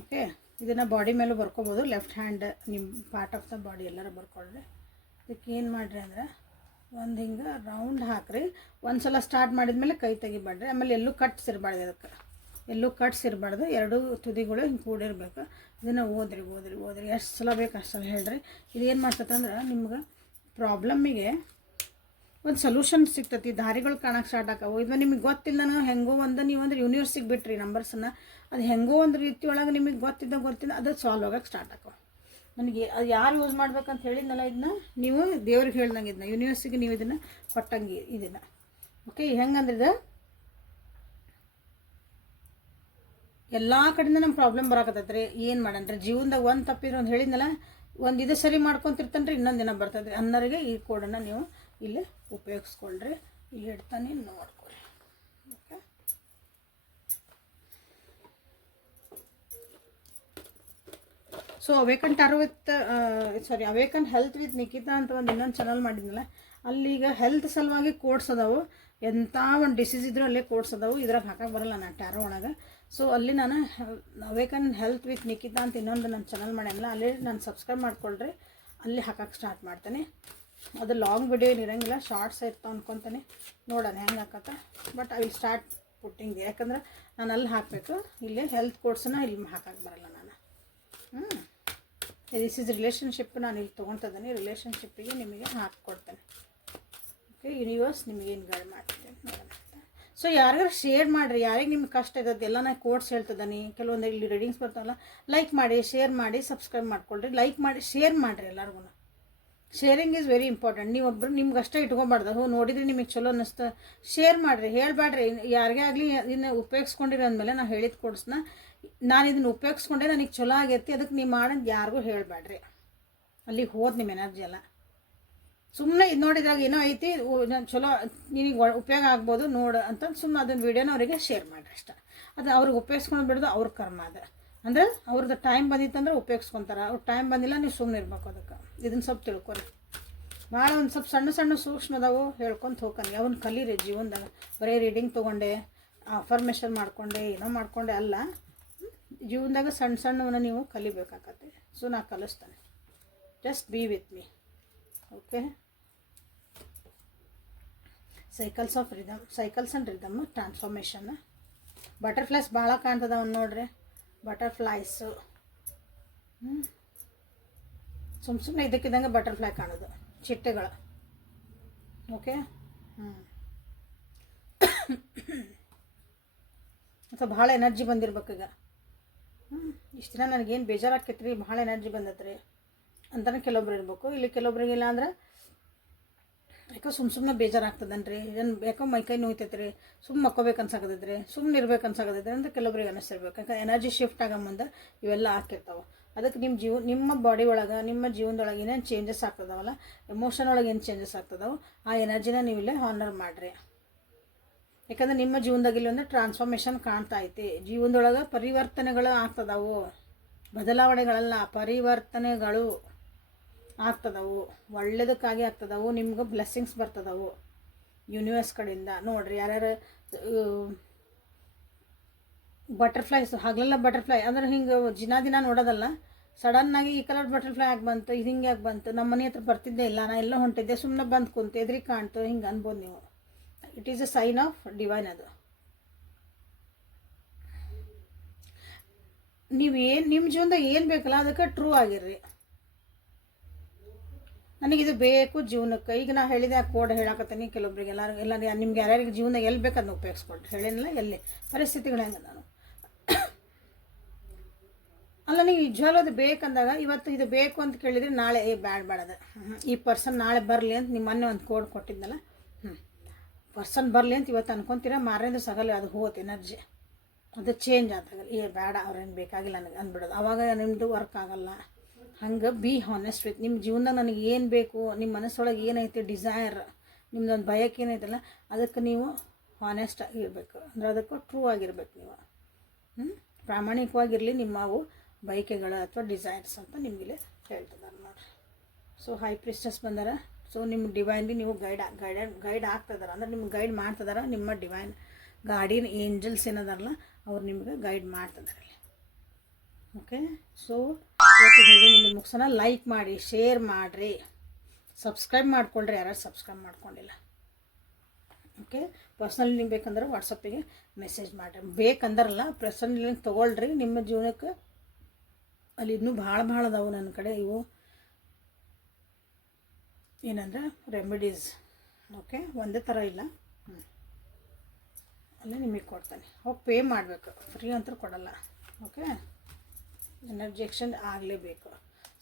ಓಕೆ. ಇದನ್ನು ಬಾಡಿ ಮೇಲೂ ಬರ್ಕೋಬೋದು, ಲೆಫ್ಟ್ ಹ್ಯಾಂಡ್ ನಿಮ್ಮ ಪಾರ್ಟ್ ಆಫ್ ದ ಬಾಡಿ ಎಲ್ಲರೂ ಬರ್ಕೊಳ್ರಿ. ಇದಕ್ಕೆ ಏನು ಮಾಡಿರಿ ಅಂದ್ರೆ ಒಂದು ಹಿಂಗೆ ರೌಂಡ್ ಹಾಕ್ರಿ. ಒಂದು ಸಲ ಸ್ಟಾರ್ಟ್ ಮಾಡಿದ್ಮೇಲೆ ಕೈ ತೆಗಿಬೇಡ್ರಿ. ಆಮೇಲೆ ಎಲ್ಲೂ ಕಟ್ಸಿರ್ಬಾರ್ದು, ಅದಕ್ಕೆ ಎಲ್ಲೂ ಕಟ್ಸಿರ್ಬಾರ್ದು. ಎರಡೂ ತುದಿಗಳು ಹಿಂಗೆ ಕೂಡಿರ್ಬೇಕು. ಇದನ್ನು ಓದ್ರಿ ಎಷ್ಟು ಸಲ ಬೇಕು ಅಷ್ಟು ಸಲ ಹೇಳ್ರಿ. ಇದೇನು ಮಾಡ್ತದಂದ್ರೆ ನಿಮ್ಗೆ ಪ್ರಾಬ್ಲಮ್ಮಿಗೆ ಒಂದು ಸೊಲ್ಯೂಷನ್ ಸಿಗ್ತೈತಿ, ದಾರಿಗಳು ಕಾಣಕ್ಕೆ ಸ್ಟಾರ್ಟ್ ಆಕವು. ಇದು ನಿಮಗೆ ಗೊತ್ತಿಲ್ಲ, ನಾನು ಹೆಂಗೋ ಒಂದು ನೀವು ಅಂದ್ರೆ ಯೂನಿವರ್ಸಿಗೆ ಬಿಟ್ರಿ ನಂಬರ್ಸನ್ನು, ಅದು ಹೆಂಗೋ ಒಂದು ರೀತಿ ಒಳಗೆ ನಿಮಗೆ ಗೊತ್ತಿದ್ದ ಅದು ಸಾಲ್ವ್ ಆಗೋಕ್ಕೆ ಸ್ಟಾರ್ಟ್ ಆಕವು. ನನಗೆ ಅದು ಯಾರು ಯೂಸ್ ಮಾಡ್ಬೇಕಂತ ಹೇಳಿದ್ನಲ್ಲ, ಇದನ್ನ ನೀವು ದೇವ್ರಿಗೆ ಹೇಳ್ದಂಗೆ, ಇದನ್ನ ಯೂನಿವರ್ಸಿಗೆ ನೀವು ಇದನ್ನು ಕೊಟ್ಟಂಗೆ ಇದನ್ನು. ಓಕೆ. ಹೆಂಗಂದ್ರೆ ಇದು ಎಲ್ಲ ಕಡೆಯಿಂದ ನಮ್ಮ ಪ್ರಾಬ್ಲಮ್ ಬರಾಕತ್ತೈತೆ ರೀ. ಏನು ಮಾಡಣ್ರಿ, ಜೀವನದಾಗ ಒಂದು ತಪ್ಪಿದ್ರು ಅಂತ ಹೇಳಿದ್ನಲ್ಲ, ಒಂದು ಇದು ಸರಿ ಮಾಡ್ಕೊತಿರ್ತಾನೆ ರೀ, ಇನ್ನೊಂದು ದಿನ ಬರ್ತದೆ ಅನ್ನೋರಿಗೆ ಈ ಕೋಡನ್ನು ನೀವು ಇಲ್ಲಿ ಉಪಯೋಗಿಸ್ಕೊಳ್ರಿ. ಇಲ್ಲಿ ಇಡ್ತಾನೆ ನೋಡ್ಕೊಳ್ರಿ. Okay. So awaken health with Nikhita ಅಂತ ಒಂದು ಇನ್ನೊಂದು ಚಾನಲ್ ಮಾಡಿದ್ನಲ್ಲ, ಅಲ್ಲಿಗ ಹೆಲ್ತ್ ಸಲುವಾಗಿ ಕೋಡ್ಸ್ ಅದಾವು. ಎಂಥ ಒಂದು ಡಿಸೀಸ್ ಇದ್ರೂ ಅಲ್ಲೇ ಕೋಡ್ಸ್ ಅದಾವು. ಇದ್ರಾಗ ಹಾಕಕ್ಕೆ ಬರಲ್ಲ ನಾನು ಟ್ಯಾರೋ ಒಳಗೆ. ಸೊ ಅಲ್ಲಿ ನಾನು ಅವೇಕನ್ ಹೆಲ್ತ್ ವಿತ್ ನಿಖಿತಾ ಅಂತ ಇನ್ನೊಂದು ನನ್ನ ಚಾನಲ್ ಮಾಡ್ಯಾನಲ್ಲ, ಅಲ್ಲಿ ನಾನು ಸಬ್ಸ್ಕ್ರೈಬ್ ಮಾಡ್ಕೊಳ್ರಿ. ಅಲ್ಲಿ ಹಾಕಕ್ಕೆ ಸ್ಟಾರ್ಟ್ ಮಾಡ್ತೇನೆ. ಅದು ಲಾಂಗ್ ವಿಡಿಯೋ ಏನಿರೋಂಗಿಲ್ಲ, ಶಾರ್ಟ್ಸ್ ಇರ್ತಾವೆ ಅನ್ಕೊತಾನೆ. ನೋಡೋಣ ಹೆಂಗೆ ಹಾಕತ್ತ. But I will start putting, ಯಾಕಂದ್ರೆ ನಾನು ಅಲ್ಲಿ ಹಾಕಬೇಕು. ಇಲ್ಲಿ ಹೆಲ್ತ್ ಕೋಡ್ಸನ್ನ ಇಲ್ಲಿ ಹಾಕಕ್ಕೆ ಬರಲ್ಲ ನಾನು. This is relationship. ನಾನು ಇಲ್ಲಿ ತೊಗೊತಿದ್ದೀನಿ, ರಿಲೇಷನ್ಶಿಪ್ಪಿಗೆ ನಿಮಗೆ ಹಾಕಿಕೊಡ್ತೇನೆ. ಓಕೆ. ಯೂನಿವರ್ಸ್ ನಿಮಗೇನು ಗೈಡ್ ಮಾಡ್ತೀನಿ ನೋಡೋಣ. ಸೊ ಯಾರಿಗಾರು ಶೇರ್ ಮಾಡಿರಿ, ಯಾರಿಗೆ ನಿಮ್ಗೆ ಕಷ್ಟ ಇದ್ದದ್ದು ಎಲ್ಲ ನಾನು ಕೋಡ್ಸ್ ಹೇಳ್ತಿದ್ದಾನೆ. ಕೆಲವೊಂದು ಇಲ್ಲಿ ರೀಡಿಂಗ್ಸ್ ಬರ್ತಾವಲ್ಲ, ಲೈಕ್ ಮಾಡಿ, ಶೇರ್ ಮಾಡಿ, ಸಬ್ಸ್ಕ್ರೈಬ್ ಮಾಡ್ಕೊಳ್ರಿ. ಲೈಕ್ ಮಾಡಿ, ಶೇರ್ ಮಾಡಿರಿ ಎಲ್ಲರಿಗೂ. Sharing is very important. ನೀವೊಬ್ಬರು ನಿಮ್ಗೆ ಅಷ್ಟೇ ಇಟ್ಕೊಬಾರ್ದು. ನೋಡಿದ್ರೆ ನಿಮಗೆ ಚಲೋ ಅನ್ನಿಸ್ತಾ ಶೇರ್ ಮಾಡಿರಿ, ಹೇಳಬೇಡ್ರಿ. ಯಾರಿಗೇ ಆಗಲಿ ಇದನ್ನು ಉಪಯೋಗಿಸ್ಕೊಂಡಿರೋ ಅಂದಮೇಲೆ ನಾವು ಹೇಳಿದ ಕೋಡ್ಸ್ನ ನಾನು ಇದನ್ನು ಉಪಯೋಗಿಸ್ಕೊಂಡೆ, ನನಗೆ ಚಲೋ ಆಗೈತಿ, ಅದಕ್ಕೆ ನೀವು ಮಾಡೋದು ಯಾರಿಗೂ ಹೇಳಬೇಡ್ರಿ. ಅಲ್ಲಿಗೆ ಹೋದ್ ನಿಮ್ಮ ಎನರ್ಜಿ ಎಲ್ಲ. ಸುಮ್ಮನೆ ಇದು ನೋಡಿದಾಗ ಏನೋ ಐತಿ ಚಲೋ ನಿನಗೆ ಉಪಯೋಗ ಆಗ್ಬೋದು ನೋಡು ಅಂತ ಸುಮ್ಮನೆ ಅದನ್ನು ವೀಡಿಯೋನ ಅವರಿಗೆ ಶೇರ್ ಮಾಡಿರಿ ಅಷ್ಟೇ. ಅದು ಅವ್ರಿಗೆ ಉಪಯೋಗಿಸ್ಕೊಂಡು ಬಿಡೋದು ಅವ್ರ ಕರ್ಮ. ಅದು ಅಂದರೆ ಅವ್ರದ್ದು ಟೈಮ್ ಬಂದಿತ್ತಂದ್ರೆ ಉಪಯೋಗಿಸ್ಕೊತಾರೆ, ಅವ್ರ ಟೈಮ್ ಬಂದಿಲ್ಲ ನೀವು ಸುಮ್ಮನೆ ಇರ್ಬೇಕು. ಅದಕ್ಕೆ ಇದನ್ನು ಸ್ವಲ್ಪ ತಿಳ್ಕೊರಿ. ಭಾಳ ಒಂದು ಸ್ವಲ್ಪ ಸಣ್ಣ ಸಣ್ಣ ಸೂಕ್ಷ್ಮ ಅದಾವು, ಹೇಳ್ಕೊಂತ ಹೋಗ್ಕನಿ. ಅವನ್ನ ಕಲೀರಿ ಜೀವನದಾಗ. ಬರೀ ರೀಡಿಂಗ್ ತೊಗೊಂಡೆ, ಅಫರ್ಮೇಷನ್ ಮಾಡ್ಕೊಂಡೆ, ಏನೋ ಮಾಡ್ಕೊಂಡೆ ಅಲ್ಲ, ಜೀವನದಾಗ ಸಣ್ಣ ಸಣ್ಣವನ್ನ ನೀವು ಕಲಿಬೇಕಾಗತ್ತೆ. ಸೊ ನಾ ಕಲಿಸ್ತೇನೆ. Just be with me. Okay, cycles and rhythm transformation. Butterflies ಭಾಳ ಕಾಣ್ತದವ ನೋಡ್ರಿ, ಬಟರ್ಫ್ಲೈಸು. ಸುಮ್ಮನೆ ಇದಕ್ಕಿದ್ದಂಗೆ ಬಟರ್ಫ್ಲೈ ಕಾಣೋದು, ಚಿಟ್ಟೆಗಳು. ಓಕೆ, ಅಥವಾ ಭಾಳ ಎನರ್ಜಿ ಬಂದಿರ್ಬೇಕೀಗ. ಇಷ್ಟು ದಿನ ನನಗೇನು ಬೇಜಾರಾಕೈತ್ರಿ, ಭಾಳ ಎನರ್ಜಿ ಬಂದತ್ರಿ ಅಂತಲೇ ಕೆಲವೊಬ್ರು ಇರ್ಬೇಕು. ಇಲ್ಲಿ ಕೆಲವೊಬ್ರಿಗಿಲ್ಲ ಅಂದ್ರೆ ಯಾಕೋ ಸುಮ್ಮನೆ ಬೇಜಾರಾಗ್ತದನ್ರಿ, ಏನು ಯಾಕೋ ಮೈಕೈ ನೋಯ್ತೈತ್ರಿ, ಸುಮ್ಮನೆ ಮಕ್ಕೋಬೇಕು ಅನ್ಸಾಕತೈತ್ರಿ, ಸುಮ್ಮನೆ ಇರ್ಬೇಕು ಅನ್ಸಾಕತೈತ್ರಿ ಅಂತ ಕೆಲವೊಬ್ರಿಗೆ ಅನ್ನಿಸ್ತಿರ್ಬೇಕು. ಯಾಕಂದ್ರೆ ಎನರ್ಜಿ ಶಿಫ್ಟ್ ಆಗೋ ಮುಂದೆ ಇವೆಲ್ಲ ಆಗ್ತಿರ್ತಾವೆ. ಅದಕ್ಕೆ ನಿಮ್ಮ ಬಾಡಿ ಒಳಗೆ, ನಿಮ್ಮ ಜೀವನದೊಳಗೆ ಏನೇನು ಚೇಂಜಸ್ ಆಗ್ತದವಲ್ಲ, ಎಮೋಷನ್ ಒಳಗೆ ಏನು ಚೇಂಜಸ್ ಆಗ್ತದವು, ಆ ಎನರ್ಜಿನ ನೀವು ಇಲ್ಲೇ ಹಾನರ್ ಮಾಡಿರಿ. ಯಾಕಂದ್ರೆ ನಿಮ್ಮ ಜೀವನದಾಗ ಇಲ್ಲಿ ಒಂದು ಟ್ರಾನ್ಸ್ಫಾರ್ಮೇಷನ್ ಕಾಣ್ತಾ ಐತಿ. ಜೀವನದೊಳಗೆ ಪರಿವರ್ತನೆಗಳು ಆಗ್ತದವು, ಬದಲಾವಣೆಗಳಲ್ಲ, ಪರಿವರ್ತನೆಗಳು ಆಗ್ತದವು. ಒಳ್ಳೇದಕ್ಕಾಗಿ ಆಗ್ತದವು. ನಿಮ್ಗೆ ಬ್ಲೆಸ್ಸಿಂಗ್ಸ್ ಬರ್ತದವು ಯೂನಿವರ್ಸ್ ಕಡೆಯಿಂದ. ನೋಡಿರಿ, ಯಾರ್ಯಾರು ಬಟರ್ಫ್ಲೈಸ್ ಹಗಲೆಲ್ಲ ಬಟರ್ಫ್ಲೈ ಅಂದ್ರೆ ಹಿಂಗೆ ದಿನ ನೋಡೋದಲ್ಲ, ಸಡನ್ನಾಗಿ ಈ ಕಲರ್ ಬಟರ್ಫ್ಲೈ ಆಗಿ ಬಂತು, ಇದು ಹಿಂಗೆ ಆಗಿ ಬಂತು, ನಮ್ಮ ಮನೆ ಹತ್ರ ಬರ್ತಿದ್ದೆ ಇಲ್ಲ, ನಾ ಎಲ್ಲೋ ಹೊಂಟಿದ್ದೆ, ಸುಮ್ಮನೆ ಬಂದು ಕುಂತು ಎದ್ರಿಗೆ ಕಾಣ್ತು, ಹಿಂಗೆ ಅನ್ಬೋದು ನೀವು. It is a sign of divine. ಅದು ನೀವೇನು ನಿಮ್ಮ ಜೀವನದಾಗ ಏನು ಬೇಕಲ್ಲ ಅದಕ್ಕೆ ಟ್ರೂ ಆಗಿರ್ರಿ. ನನಗಿದು ಬೇಕು ಜೀವನಕ್ಕೆ. ಈಗ ನಾ ಹೇಳಿದೆ ಆ ಕೋಡ್ ಹೇಳಕತ್ತೀನಿ ಕೆಲವೊಬ್ರಿಗೆ, ಎಲ್ಲರೂ ನಿಮ್ಗೆ ಯಾರ್ಯಾರಿಗೆ ಜೀವನದಾಗ ಎಲ್ಲಿ ಬೇಕು ಅದನ್ನ ಉಪಯೋಗಿಸ್ಕೊಳ್ರಿ. ಹೇಳಿಲ್ಲ ಎಲ್ಲಿ ಪರಿಸ್ಥಿತಿಗಳು ಹೆಂಗೆ ನಾನು ಅಲ್ಲ, ನೀವು ನಿಜವಾಗ್ಲೂ ಅದು ಬೇಕಂದಾಗ ಇವತ್ತು ಇದು ಬೇಕು ಅಂತ ಕೇಳಿದರೆ ನಾಳೆ ಬೇಡ ಈ ಪರ್ಸನ್ ನಾಳೆ ಬರಲಿ ಅಂತ ನಿಮ್ಮ ಮೊನ್ನೆ ಒಂದು ಕೋಡ್ ಕೊಟ್ಟಿದ್ದಲ್ಲ, ಪರ್ಸನ್ ಬರಲಿ ಅಂತ ಇವತ್ತು ಅನ್ಕೊತೀರ, ಮಾರೇಂದ್ರ ಸಗಲ್ಲ ಅದು ಹೋಗುತ್ತೆ ಎನರ್ಜಿ, ಅದು ಚೇಂಜ್ ಆದಾಗಲ್ಲ. ಬೇಡ ಅವ್ರೇನು ಬೇಕಾಗಿಲ್ಲ ನನಗೆ ಅಂದ್ಬಿಡೋದು, ಆವಾಗ ನಿಮ್ಮದು ವರ್ಕ್ ಆಗಲ್ಲ. ಹಂಗೆ ಬಿ ಹಾನೆಸ್ಟ್ ವಿತ್ ನಿಮ್ಮ ಜೀವನದಾಗ ನನಗೆ ಏನು ಬೇಕು, ನಿಮ್ಮ ಮನಸ್ಸೊಳಗೆ ಏನೈತಿ ಡಿಸೈರ್, ನಿಮ್ದೊಂದು ಬಯಕೆ ಏನೈತಲ್ಲ ಅದಕ್ಕೆ ನೀವು ಹಾನೆಸ್ಟ್ ಆಗಿರ್ಬೇಕು. ಅಂದ್ರೆ ಅದಕ್ಕೆ ಟ್ರೂ ಆಗಿರ್ಬೇಕು ನೀವು. ಪ್ರಾಮಾಣಿಕವಾಗಿರಲಿ ನಿಮ್ಮವು ಬಯಕೆಗಳು ಅಥವಾ ಡಿಸೈರ್ಸ್ ಅಂತ ನಿಮಗಿಲ್ಲಿ ಹೇಳ್ತಿದ್ದಾರೆ ನೋಡಿರಿ. ಸೊ ಹೈ ಪ್ರಿಸ್ಟಸ್ ಬಂದಾರ. ಸೊ ನಿಮ್ಮ ಡಿವೈನ್ಲಿ ನೀವು ಗೈಡ್ ಆಗ್ತದಾರ, ಅಂದ್ರೆ ನಿಮ್ಗೆ ಗೈಡ್ ಮಾಡ್ತಿದಾರ. ನಿಮ್ಮ ಡಿವೈನ್ ಗಾರ್ಡಿಯನ್ ಏಂಜಲ್ಸ್ ಏನದಾರಲ್ಲ ಅವ್ರು ನಿಮ್ಗೆ ಗೈಡ್ ಮಾಡ್ತಿದಾರೆ. ಓಕೆ, ಸೊ ಇವತ್ತು ಇಲ್ಲಿ ಮುಗಿಸೋಣ. ಲೈಕ್ ಮಾಡಿ, ಶೇರ್ ಮಾಡಿರಿ, ಸಬ್ಸ್ಕ್ರೈಬ್ ಮಾಡ್ಕೊಳ್ರಿ ಯಾರು ಸಬ್ಸ್ಕ್ರೈಬ್ ಮಾಡ್ಕೊಂಡಿಲ್ಲ. ಓಕೆ, ಪರ್ಸ್ನಲ್ ಲಿಂಕ್ ಬೇಕಂದ್ರೆ ವಾಟ್ಸಪ್ಪಿಗೆ ಮೆಸೇಜ್ ಮಾಡಿರಿ. ಬೇಕಂದ್ರಲ್ಲ ಪರ್ಸ್ನಲ್ ಲಿಂಕ್ ತೊಗೊಳ್ರಿ ನಿಮ್ಮ ಜೀವನಕ್ಕೆ. ಅಲ್ಲಿ ಇನ್ನೂ ಭಾಳ ಅದಾವು ನನ್ನ ಕಡೆ. ಇವು ಏನಂದ್ರೆ ರೆಮಿಡೀಸ್. ಓಕೆ, ಒಂದೇ ಥರ ಇಲ್ಲ, ಅಲ್ಲೇ ನಿಮಗೆ ಕೊಡ್ತಾನೆ. ಹೋಗಿ ಪೇ ಮಾಡಬೇಕು, ಫ್ರೀ ಅಂತ ಕೊಡಲ್ಲ. ಓಕೆ, ಎನರ್ಜಿ ಎಕ್ಸ್ಚೇಂಜ್ ಆಗಲೇಬೇಕು.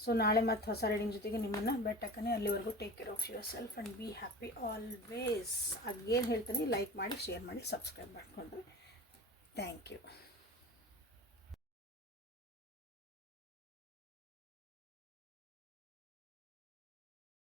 ಸೊ ನಾಳೆ ಮತ್ತು ಹೊಸ ರೀಡಿಂಗ್ ಜೊತೆಗೆ ನಿಮ್ಮನ್ನು ಬೆಟ್ಟಕ್ಕನೆ. ಅಲ್ಲಿವರೆಗೂ take care of yourself and be happy always. Again ಹೇಳ್ತೀನಿ, ಲೈಕ್ ಮಾಡಿ, ಶೇರ್ ಮಾಡಿ, ಸಬ್ಸ್ಕ್ರೈಬ್ ಮಾಡಿಕೊಂಡ್ರಿ. Thank you.